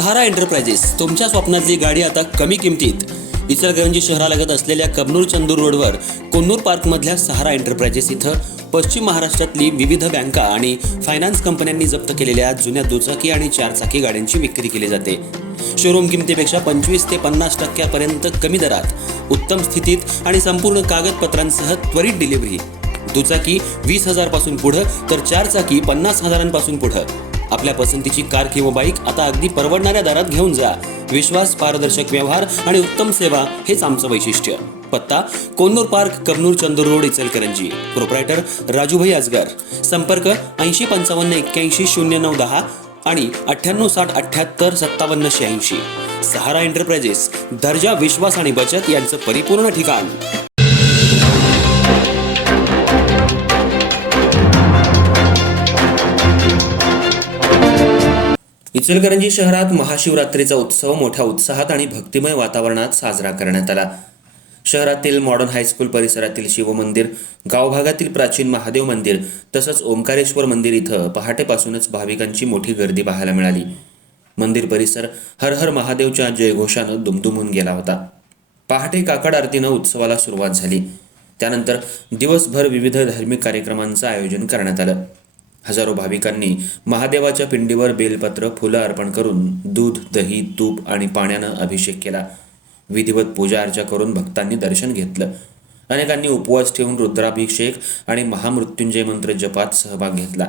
सहारा enterprises तुमच्या स्वप्नातली गाडी आता कमी किमतीत. इचलकरंजी शहरालगत असलेल्या कबनूर चंदूर रोडवर कोन्नूर पार्कमधल्या सहारा एंटरप्राइजेस इथं पश्चिम महाराष्ट्रातली विविध बँका आणि फायनान्स कंपन्यांनी जप्त केलेल्या जुन्या दुचाकी आणि चारचाकी गाड्यांची विक्री केली जाते. शोरूम किमतीपेक्षा 25 ते 50% कमी दरात, उत्तम स्थितीत आणि संपूर्ण कागदपत्रांसह त्वरित डिलिव्हरी. दुचाकी 20,000 पासून पुढं तर चारचाकी 50,000 पुढं. आपल्या पसंतीची कार किंवा बाईक आता अगदी परवडणाऱ्या दरात घेऊन जा. विश्वास, पारदर्शक व्यवहार आणि उत्तम सेवा हेच आमचं वैशिष्ट्य. पत्ता Konnur park, Kabnur Chandur road, Ichalkaranji. Proprietor Rajubhai Ajgar. संपर्क 8055810910 आणि 9860785786. सहारा एंटरप्राइजेस, दर्जा, विश्वास आणि बचत यांचं परिपूर्ण ठिकाण. इचलकरंजी शहरात महाशिवरात्रीचा उत्सव मोठ्या उत्साहात आणि भक्तिमय वातावरणात साजरा करण्यात आला. शहरातील मॉडर्न हायस्कूल परिसरातील शिवमंदिर, गावभागातील प्राचीन महादेव मंदिर तसंच ओंकारेश्वर मंदिर इथं पहाटेपासूनच भाविकांची मोठी गर्दी पाहायला मिळाली. मंदिर परिसर हर हर महादेवच्या जयघोषानं दुमदुमून गेला होता. पहाटे काकड आरतीनं उत्सवाला सुरुवात झाली. त्यानंतर दिवसभर विविध धार्मिक कार्यक्रमांचं आयोजन करण्यात आलं. हजारो भाविकांनी महादेवाच्या पिंडीवर बेलपत्र, फुलं अर्पण करून दूध, दही, तूप आणि पाण्यानं अभिषेक केला. विधिवत पूजा अर्चा करून भक्तांनी दर्शन घेतलं. अनेकांनी उपवास ठेवून रुद्राभिषेक आणि महामृत्युंजय मंत्र जपात सहभाग घेतला.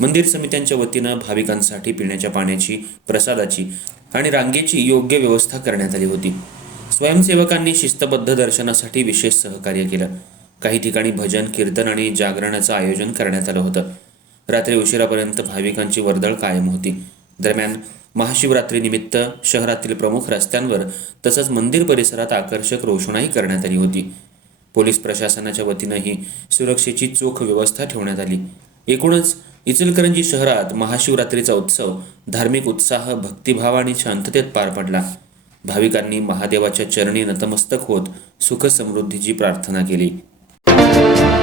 मंदिर समित्यांच्या वतीनं भाविकांसाठी पिण्याच्या पाण्याची, प्रसादाची आणि रांगेची योग्य व्यवस्था करण्यात आली होती. स्वयंसेवकांनी शिस्तबद्ध दर्शनासाठी विशेष सहकार्य केलं. काही ठिकाणी भजन, कीर्तन आणि जागरणाचं आयोजन करण्यात आलं होतं. रात्री उशिरापर्यंत भाविकांची वर्दळ कायम होती. दरम्यान महाशिवरात्रीनिमित्त शहरातील प्रमुख रस्त्यांवर तसंच मंदिर परिसरात आकर्षक रोषणाई करण्यात आली होती. पोलीस प्रशासनाच्या वतीनंही सुरक्षेची चोख व्यवस्था ठेवण्यात आली. एकूणच इचलकरंजी शहरात महाशिवरात्रीचा उत्सव धार्मिक उत्साह, भक्तिभाव आणि शांततेत पार पडला. भाविकांनी महादेवाच्या चरणी नतमस्तक होत सुख समृद्धीची प्रार्थना केली.